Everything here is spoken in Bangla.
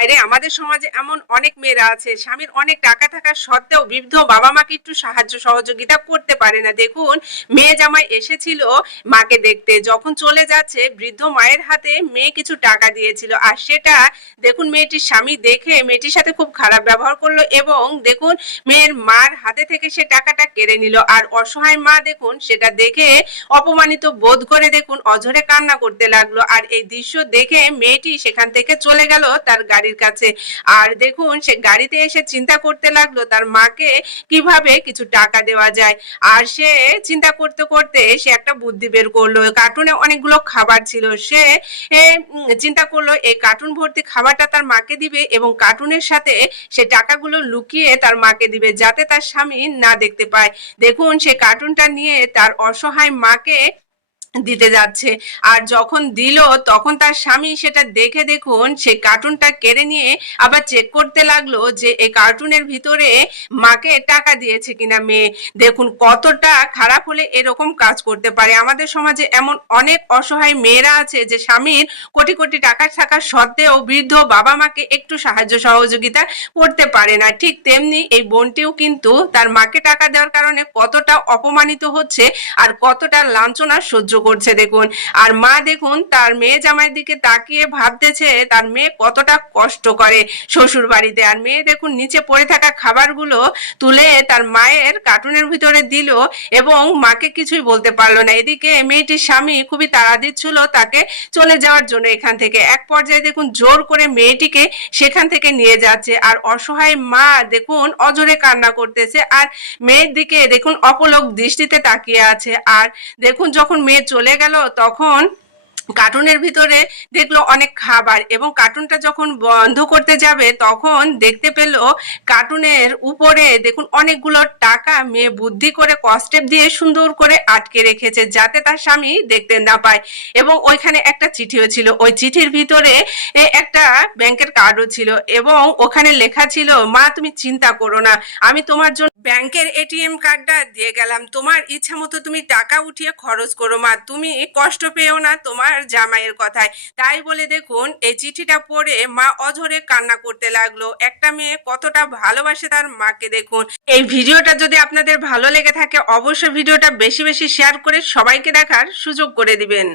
আরে আমাদের সমাজে এমন অনেক মেয়েরা আছে স্বামীর অনেক টাকা থাকা সত্ত্বেও বৃদ্ধ বাবা মাকে একটু সাহায্য সহযোগিতা করতে পারে না। দেখুন, মেয়ে জামাই এসেছিল মাকে দেখতে, যখন চলে যাচ্ছে বৃদ্ধ মায়ের হাতে মেয়ে কিছু টাকা দিয়েছিল, আর সেটা দেখুন মেয়েটির স্বামী দেখে মেয়েটির সাথে খুব খারাপ ব্যবহার করলো এবং দেখুন মেয়ের মার হাতে থেকে সে টাকাটা কেড়ে নিল। আর অসহায় মা দেখুন সেটা দেখে অপমানিত বোধ করে দেখুন অঝরে কান্না করতে লাগলো। আর এই দৃশ্য দেখে মেয়েটি সেখান থেকে চলে গেল তার গাড়ির কাছে। আর দেখুন সে গাড়িতে এসে চিন্তা করতে লাগলো তার মাকে কিভাবে কিছু টাকা দেওয়া যায়। আর সে চিন্তা করতে করতে সে একটা বুদ্ধি বের করলো। কার্টুনে অনেকগুলো খাবার ছিল, সে চিন্তা করলো এই কার্টুন ভর্তি খাবারটা তার মাকে দিবে এবং কার্টুনের সাথে সে টাকাগুলো লুকিয়ে তার মাকে দিবে যাতে তার স্বামী না দেখতে পায়। দেখুন সে কার্টুনটা নিয়ে তার অসহায় মাকে দিতে যাচ্ছে, আর যখন দিল তখন তার স্বামী সেটা দেখে দেখুন সেই কার্টুনটা কেড়ে নিয়ে আবার চেক করতে লাগলো যে এই কার্টুনের ভিতরে মাকে টাকা দিয়েছে কিনা মেয়ে। দেখুন কতটা খারাপ হলে এরকম কাজ করতে পারে। আমাদের সমাজে এমন অনেক অসহায় মেয়েরা আছে যে স্বামীর কোটি কোটি টাকা থাকা সত্ত্বেও বৃদ্ধ বাবা মাকে একটু সাহায্য সহযোগিতা করতে পারে না। ঠিক তেমনি এই বোনটিও কিন্তু তার মাকে টাকা দেওয়ার কারণে কতটা অপমানিত হচ্ছে আর কতটা লাঞ্ছনা সহ্য করছে দেখুন। আর মা দেখুন তার মেয়ে জামাইয়ের দিকে তাকিয়ে ভাবতেছে তার মেয়ে কতটা কষ্ট করে শ্বশুর বাড়িতে। আর মেয়ে দেখুন নিচে পড়ে থাকা খাবারগুলো তুলে তার মায়ের কার্টুনের ভিতরে দিল এবং মাকে কিছুই বলতে পারলো না। এদিকে মেয়েটির স্বামী খুবই তাড়া দিচ্ছিল তাকে চলে যাওয়ার জন্য এখান থেকে। এক পর্যায়ে দেখুন জোর করে মেয়েটিকে সেখান থেকে নিয়ে যাচ্ছে, আর অসহায় মা দেখুন অজরে কান্না করতেছে আর মেয়ের দিকে দেখুন অপলক দৃষ্টিতে তাকিয়ে আছে। আর দেখুন যখন মেয়ে চলে গেল তখন কার্টুনের ভিতরে দেখলো অনেক খাবার এবং কার্টুনটা যখন বন্ধ করতে যাবে তখন দেখতে পেল কার্টুনের উপরে দেখুন অনেকগুলো টাকা মেয়ে বুদ্ধি করে কস্টেপ দিয়ে সুন্দর করে আটকে রেখেছে যাতে তার স্বামী দেখতে না পায়। এবং ওইখানে একটা চিঠিও ছিল, ওই চিঠির ভিতরে একটা ব্যাংকের কার্ডও ছিল এবং ওখানে লেখা ছিল, মা তুমি চিন্তা করো না, আমি তোমার জন্য ব্যাংকের এটিএম কার্ডটা দিয়ে গেলাম, তোমার ইচ্ছা মতো তুমি টাকা উঠিয়ে খরচ করো মা, তুমি কষ্ট পেও না তোমার জামাইয়ের কথায়। তাই বলে দেখুন এই চিঠিটা পড়ে মা অঝরে কান্না করতে লাগলো। একটা মেয়ে কতটা ভালোবাসে তার মাকে দেখুন। এই ভিডিওটা যদি আপনাদের ভালো লেগে থাকে অবশ্যই ভিডিওটা বেশি বেশি শেয়ার করে সবাইকে দেখার সুযোগ করে দিবেন।